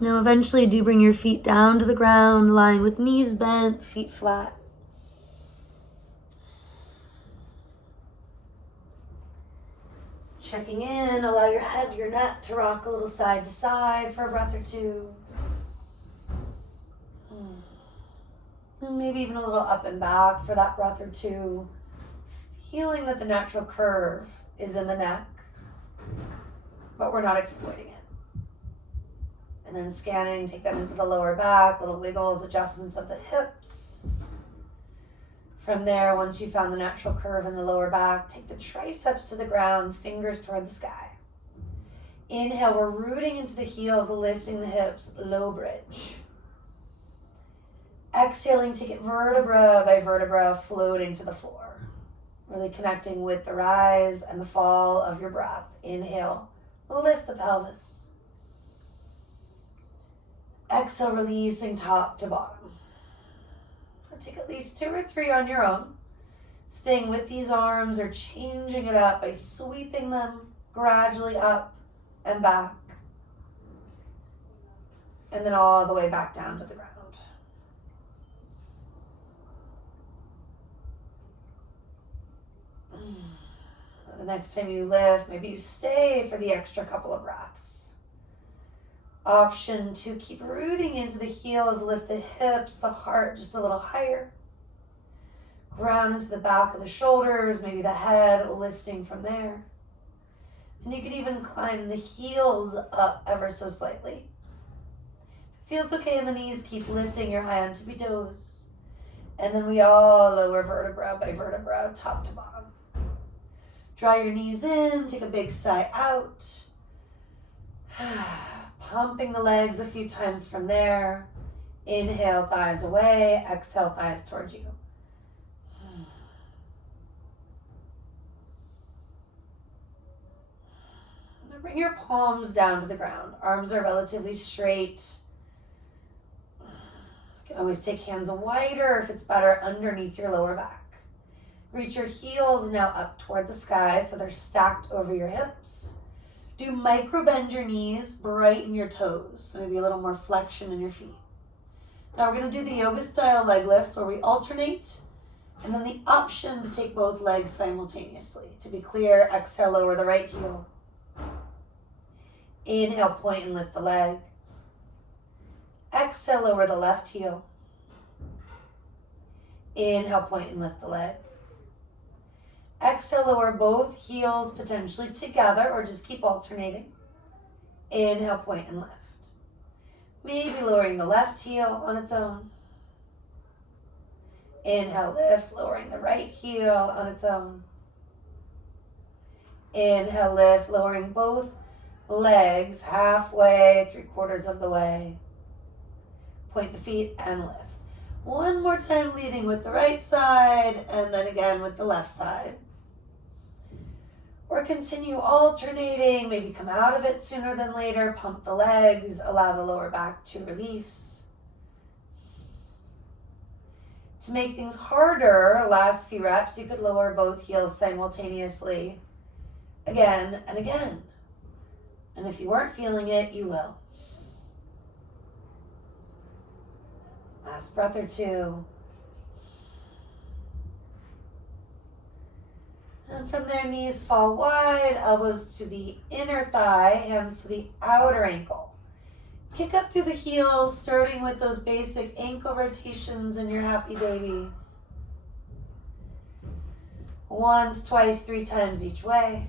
Now eventually do bring your feet down to the ground, lying with knees bent, feet flat. Checking in, allow your head, your neck to rock a little side to side for a breath or two. And maybe even a little up and back for that breath or two. Feeling that the natural curve is in the neck, but we're not exploiting it. And then scanning, take that into the lower back, little wiggles, adjustments of the hips. From there, once you found the natural curve in the lower back, take the triceps to the ground, fingers toward the sky. Inhale, we're rooting into the heels, lifting the hips, low bridge. Exhaling, take it vertebra by vertebra, floating to the floor. Really connecting with the rise and the fall of your breath. Inhale, lift the pelvis. Exhale, releasing top to bottom. Take at least 2 or 3 on your own. Staying with these arms or changing it up by sweeping them gradually up and back. And then all the way back down to the ground. The next time you lift, maybe you stay for the extra couple of breaths. Option to keep rooting into the heels, lift the hips, the heart just a little higher. Ground into the back of the shoulders, maybe the head lifting from there. And you could even climb the heels up ever so slightly. If it feels okay in the knees, keep lifting your high on tippy toes. And then we all lower vertebra by vertebra, top to bottom. Draw your knees in, take a big sigh out. Pumping the legs a few times from there. Inhale, thighs away. Exhale, thighs towards you. Now bring your palms down to the ground. Arms are relatively straight. You can always take hands wider if it's better underneath your lower back. Reach your heels now up toward the sky so they're stacked over your hips. Do micro bend your knees, brighten your toes. So maybe a little more flexion in your feet. Now we're going to do the yoga style leg lifts where we alternate and then the option to take both legs simultaneously. To be clear, exhale, lower the right heel. Inhale, point and lift the leg. Exhale, lower the left heel. Inhale, point and lift the leg. Exhale, lower both heels potentially together or just keep alternating. Inhale, point and lift. Maybe lowering the left heel on its own. Inhale, lift, lowering the right heel on its own. Inhale, lift, lowering both legs halfway, 3/4 of the way. Point the feet and lift. One more time, leading with the right side and then again with the left side. Or continue alternating, maybe come out of it sooner than later, pump the legs, allow the lower back to release. To make things harder, last few reps, you could lower both heels simultaneously, again and again. And if you weren't feeling it, you will. Last breath or two. And from there, knees fall wide, elbows to the inner thigh, hands to the outer ankle. Kick up through the heels, starting with those basic ankle rotations in your happy baby. Once, twice, 3 times each way.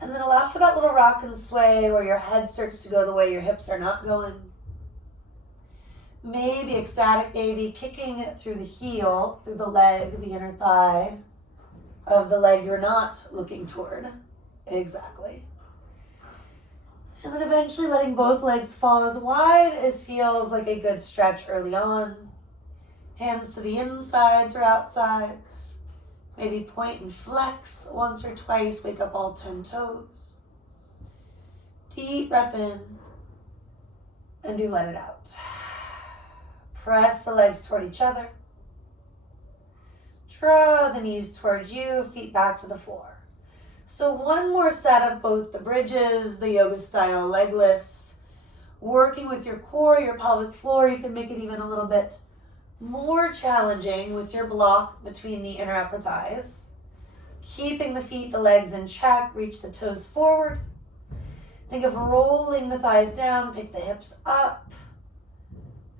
And then allow for that little rock and sway where your head starts to go the way your hips are not going. Maybe ecstatic baby, kicking through the heel, through the leg, the inner thigh of the leg you're not looking toward. Exactly. And then eventually letting both legs fall as wide as feels like a good stretch early on. Hands to the insides or outsides. Maybe point and flex once or twice, wake up all 10 toes. Deep breath in and do let it out. Press the legs toward each other. Draw the knees towards you, feet back to the floor. So one more set of both the bridges, the yoga style leg lifts, working with your core, your pelvic floor. You can make it even a little bit more challenging with your block between the inner upper thighs. Keeping the feet, the legs in check, reach the toes forward. Think of rolling the thighs down, pick the hips up.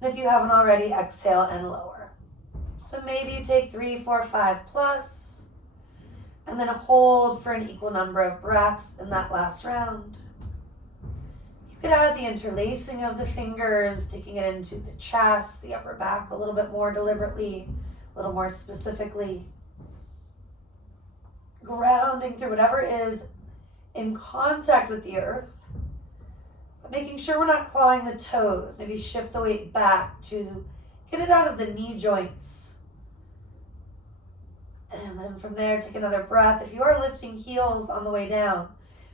And if you haven't already, exhale and lower. So maybe you take 3, 4, 5 plus, and then hold for an equal number of breaths in that last round. You could add the interlacing of the fingers, taking it into the chest, the upper back a little bit more deliberately, a little more specifically. Grounding through whatever is in contact with the earth, but making sure we're not clawing the toes. Maybe shift the weight back to get it out of the knee joints. And then from there, take another breath. If you are lifting heels on the way down,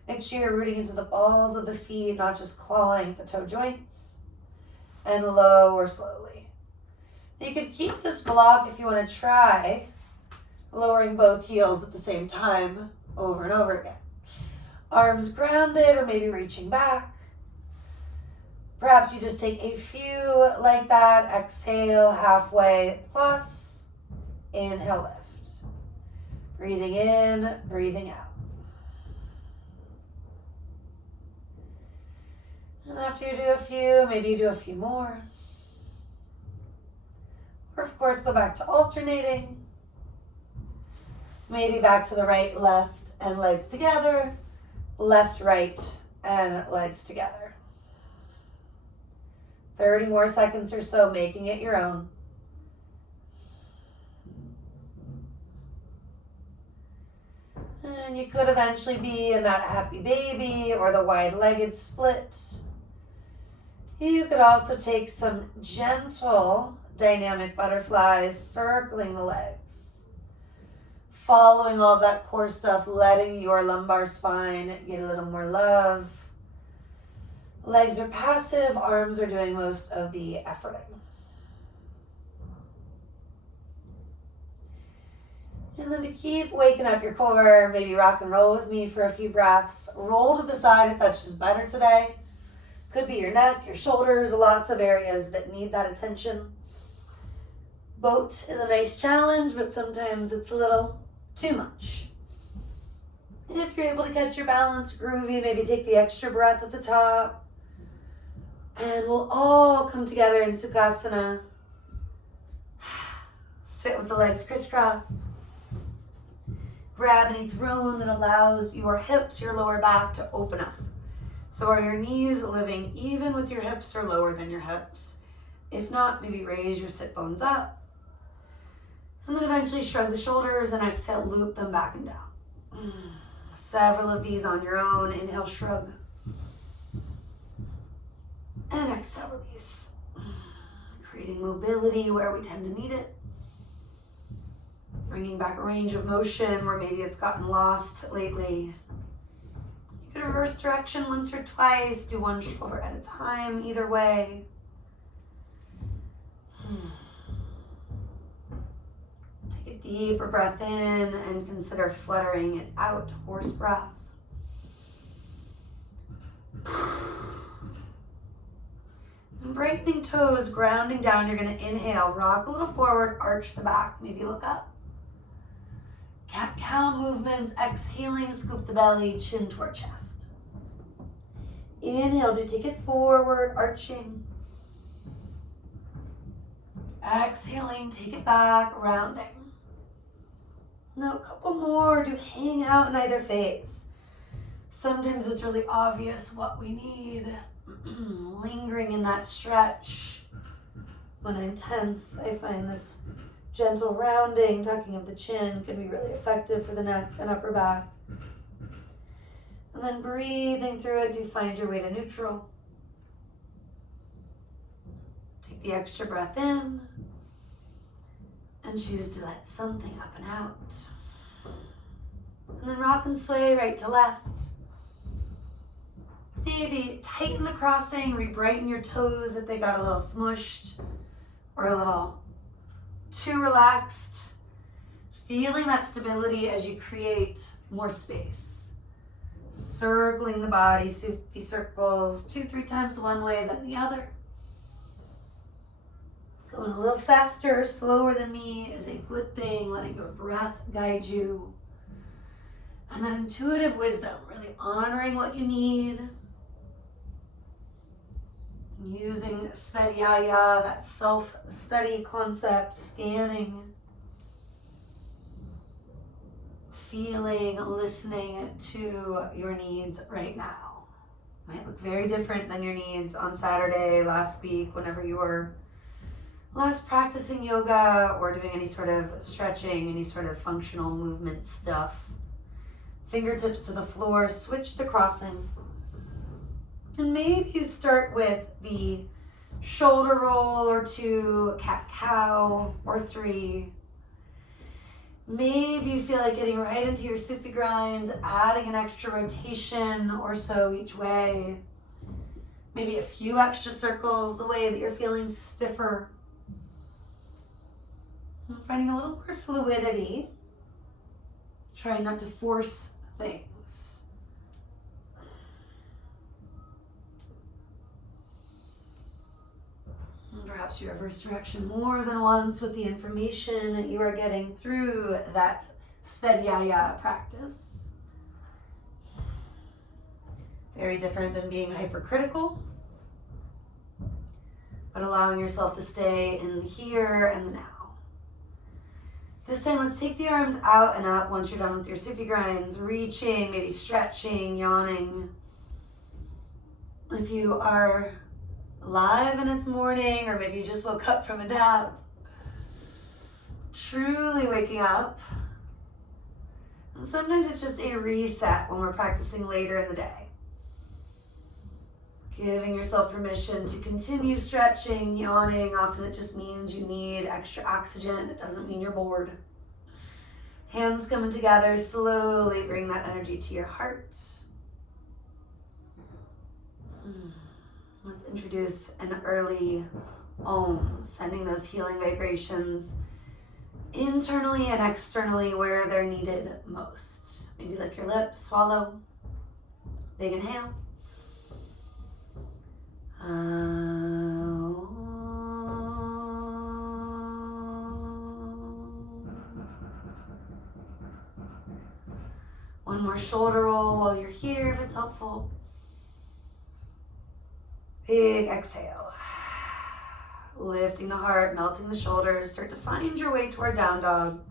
make sure you're rooting into the balls of the feet, not just clawing at the toe joints. And lower slowly. You could keep this block if you want to try lowering both heels at the same time over and over again. Arms grounded or maybe reaching back. Perhaps you just take a few like that. Exhale halfway plus. Inhale, lift. Breathing in, breathing out. And after you do a few, maybe you do a few more. Or of course, go back to alternating. Maybe back to the right, left, and legs together. Left, right, and legs together. 30 more seconds or so, making it your own. And you could eventually be in that happy baby or the wide-legged split. You could also take some gentle dynamic butterflies, circling the legs. Following all of that core stuff, letting your lumbar spine get a little more love. Legs are passive, arms are doing most of the efforting. And then to keep waking up your core, maybe rock and roll with me for a few breaths. Roll to the side if that's just better today. Could be your neck, your shoulders, lots of areas that need that attention. Boat is a nice challenge, but sometimes it's a little too much. If you're able to catch your balance, groovy, maybe take the extra breath at the top. And we'll all come together in Sukhasana. Sit with the legs crisscrossed. Grab any throne that allows your hips, your lower back to open up. So are your knees living even with your hips or lower than your hips? If not, maybe raise your sit bones up. And then eventually shrug the shoulders and exhale, loop them back and down. Several of these on your own. Inhale, shrug. And exhale, release. Creating mobility where we tend to need it. Bringing back a range of motion where maybe it's gotten lost lately. You could reverse direction once or twice. Do one shoulder at a time, either way. Take a deeper breath in and consider fluttering it out, horse breath. And brightening toes, grounding down. You're going to inhale, rock a little forward, arch the back, maybe look up. Cat-cow movements, exhaling, scoop the belly, chin toward chest. Inhale to take it forward, arching. Exhaling, take it back, rounding. Now a couple more, do hang out in either face. Sometimes it's really obvious what we need. Lingering in that stretch. When I'm tense, I find this gentle rounding, tucking of the chin can be really effective for the neck and upper back. And then breathing through it, do find your way to neutral. Take the extra breath in and choose to let something up and out. And then rock and sway right to left. Maybe tighten the crossing, re-brighten your toes if they got a little smushed or a little too relaxed. Feeling that stability as you create more space. Circling the body, Sufi circles, 2-3 times one way, then the other. Going a little faster, slower than me is a good thing. Letting your breath guide you. And that intuitive wisdom, really honoring what you need. Using Svadhyaya, that self-study concept, scanning. Feeling, listening to your needs right now. Might look very different than your needs on Saturday, last week, whenever you were last practicing yoga or doing any sort of stretching, any sort of functional movement stuff. Fingertips to the floor, switch the crossing. And maybe you start with the shoulder roll or 2, cat-cow or 3. Maybe you feel like getting right into your Sufi grinds, adding an extra rotation or so each way. Maybe a few extra circles the way that you're feeling stiffer. And finding a little more fluidity. Trying not to force things. And perhaps you reverse direction more than once with the information you are getting through that Svadhyaya practice. Very different than being hypercritical, but allowing yourself to stay in the here and the now. This time, let's take the arms out and up once you're done with your Sufi grinds, reaching, maybe stretching, yawning. If you are alive and it's morning, or maybe you just woke up from a nap, truly waking up. And sometimes it's just a reset when we're practicing later in the day. Giving yourself permission to continue stretching, yawning. Often it just means you need extra oxygen. It doesn't mean you're bored. Hands coming together, slowly bring that energy to your heart. Let's introduce an early Om, sending those healing vibrations internally and externally where they're needed most. Maybe lick your lips, swallow, big inhale. One more shoulder roll while you're here if it's helpful. Big exhale. Lifting the heart, melting the shoulders. Start to find your way toward down dog.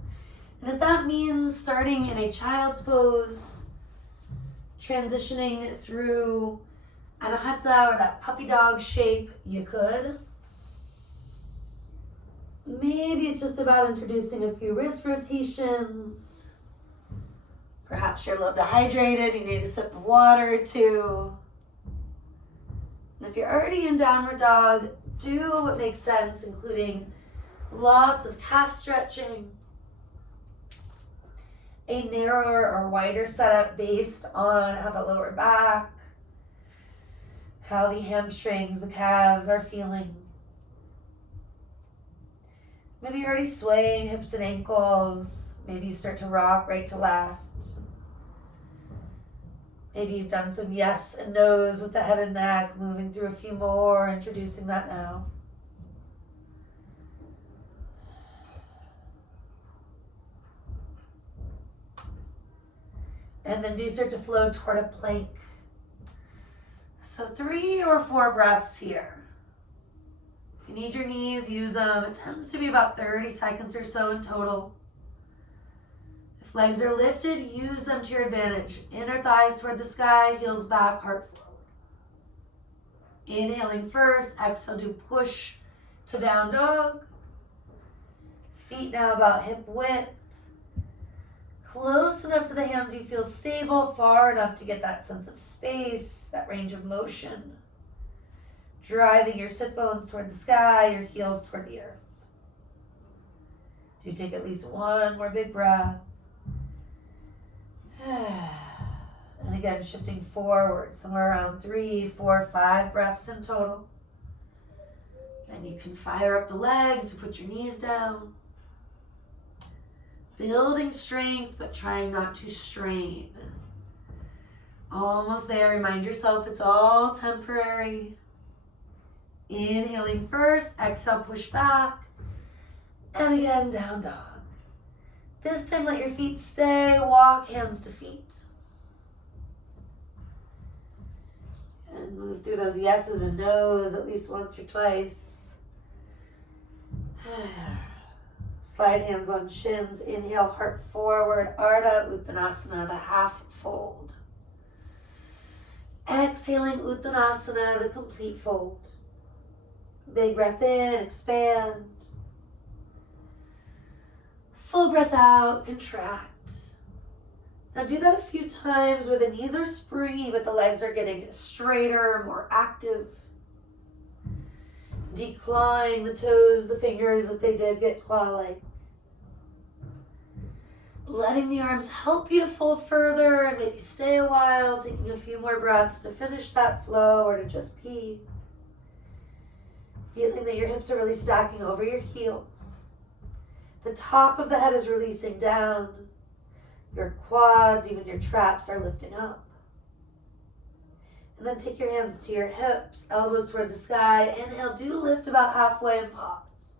And if that means starting in a child's pose, transitioning through Anahata or that puppy dog shape, you could. Maybe it's just about introducing a few wrist rotations. Perhaps you're a little dehydrated, you need a sip of water or 2. And if you're already in downward dog, do what makes sense, including lots of calf stretching, a narrower or wider setup based on how the lower back, how the hamstrings, the calves are feeling. Maybe you're already swaying hips and ankles. Maybe you start to rock right to left. Maybe you've done some yes and no's with the head and neck, moving through a few more, introducing that now. And then do start to flow toward a plank. So 3 or 4 breaths here. If you need your knees, use them. It tends to be about 30 seconds or so in total. If legs are lifted, use them to your advantage. Inner thighs toward the sky, heels back, heart forward. Inhaling first, exhale, do push to down dog. Feet now about hip width. Close enough to the hands you feel stable, far enough to get that sense of space, that range of motion. Driving your sit bones toward the sky, your heels toward the earth. Do take at least one more big breath. And again, shifting forward, somewhere around 3, 4, 5 breaths in total. And you can fire up the legs or put your knees down. Building strength, but trying not to strain. Almost there. Remind yourself it's all temporary. Inhaling first, exhale, push back. And again, down dog. This time let your feet stay, walk hands to feet. And move through those yeses and nos at least once or twice. Slide hands on shins. Inhale, heart forward, Ardha Uttanasana, the half fold. Exhaling Uttanasana, the complete fold. Big breath in, expand. Full breath out, contract. Now do that a few times where the knees are springy, but the legs are getting straighter, more active. Declawing the toes, the fingers if they did get claw-like. Letting the arms help you to fold further and maybe stay a while, taking a few more breaths to finish that flow or to just pee. Feeling that your hips are really stacking over your heels. The top of the head is releasing down. Your quads, even your traps are lifting up. And then take your hands to your hips, elbows toward the sky. Inhale, do lift about halfway and pause.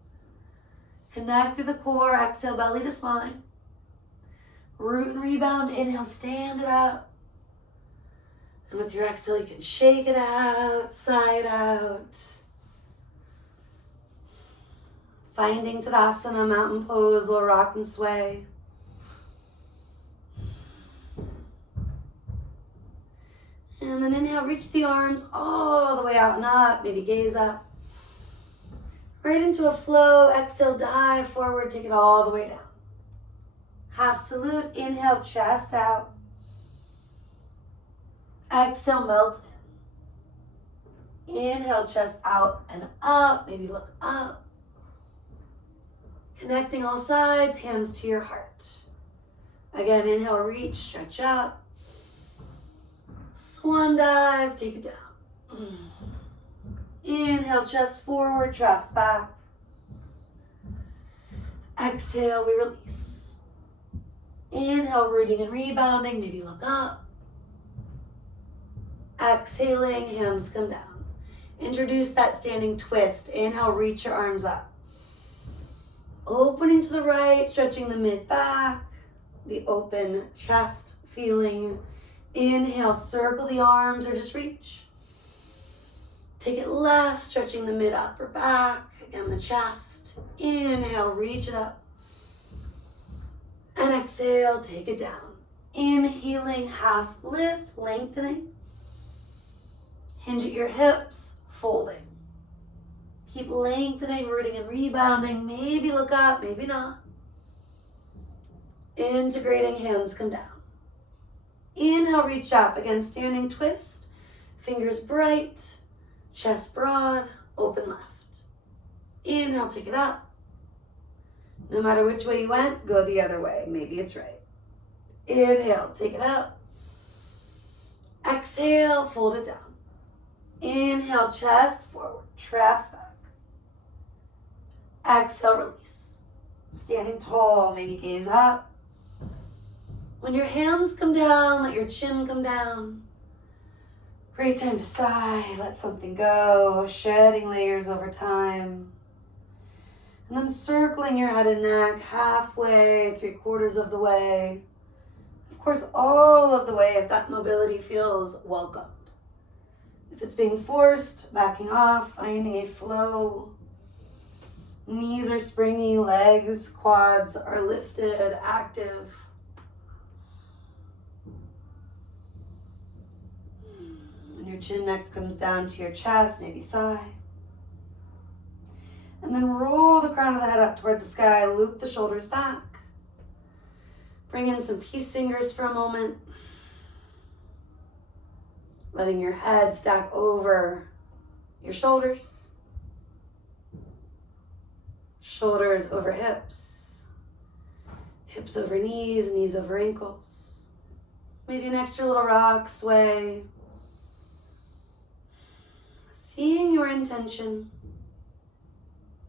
Connect through the core, exhale, belly to spine. Root and rebound, inhale, stand it up. And with your exhale, you can shake it out, side out. Finding Tadasana, mountain pose, little rock and sway. And then inhale, reach the arms all the way out and up, maybe gaze up. Right into a flow, exhale, dive forward, take it all the way down. Half salute, inhale, chest out. Exhale, melt in. Inhale, chest out and up, maybe look up. Connecting all sides, hands to your heart. Again, inhale, reach, stretch up. Swan dive, take it down. Inhale, chest forward, traps back. Exhale, we release. Inhale, rooting and rebounding, maybe look up. Exhaling, hands come down. Introduce that standing twist. Inhale, reach your arms up. Opening to the right, stretching the mid back, the open chest feeling. Inhale, circle the arms or just reach. Take it left, stretching the mid upper back, again the chest. Inhale, reach it up. And exhale, take it down. Inhaling, half lift, lengthening. Hinge at your hips, folding. Keep lengthening, rooting and rebounding. Maybe look up, maybe not. Integrating, hands come down. Inhale, reach up. Again, standing twist. Fingers bright, chest broad, open left. Inhale, take it up. No matter which way you went, go the other way. Maybe it's right. Inhale, take it up. Exhale, fold it down. Inhale, chest forward, traps back. Exhale, release. Standing tall, maybe gaze up. When your hands come down, let your chin come down. Great time to sigh, let something go, shedding layers over time. And then circling your head and neck halfway, 3/4 of the way. Of course, all of the way if that mobility feels welcomed. If it's being forced, backing off, finding a flow. Knees are springy, legs, quads are lifted, active. And your chin next comes down to your chest, maybe sigh. And then roll the crown of the head up toward the sky, loop the shoulders back. Bring in some peace fingers for a moment. Letting your head stack over your shoulders. Shoulders over hips. Hips over knees, knees over ankles. Maybe an extra little rock, sway. Seeing your intention.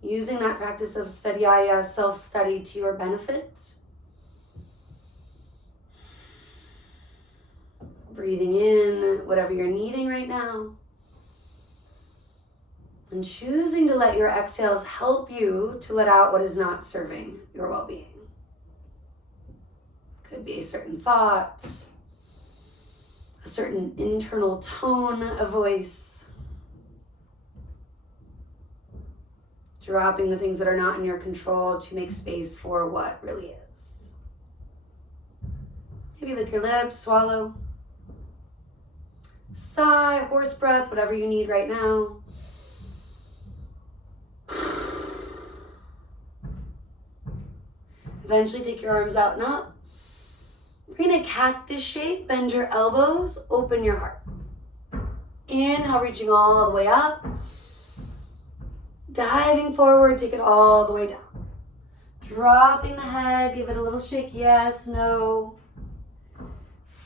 Using that practice of Svadhyaya, self-study, to your benefit. breathing in whatever you're needing right now. And choosing to let your exhales help you to let out what is not serving your well-being. Could be a certain thought, a certain internal tone of voice. Dropping the things that are not in your control to make space for what really is. Maybe lick your lips, swallow. Sigh, horse breath, whatever you need right now. Eventually take your arms out and up. We're in a cactus shape. Bend your elbows, open your heart. Inhale, reaching all the way up. Diving forward, take it all the way down. Dropping the head, give it a little shake, yes, no.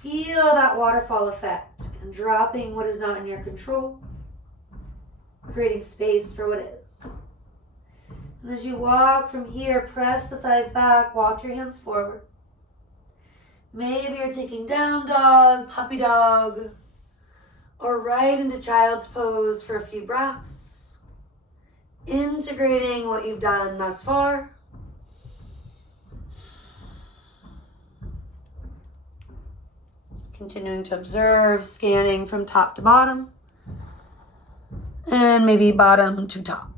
Feel that waterfall effect and dropping what is not in your control, creating space for what is. And as you walk from here, press the thighs back, walk your hands forward. Maybe you're taking down dog, puppy dog, or right into child's pose for a few breaths, integrating what you've done thus far. Continuing to observe, scanning from top to bottom, and maybe bottom to top.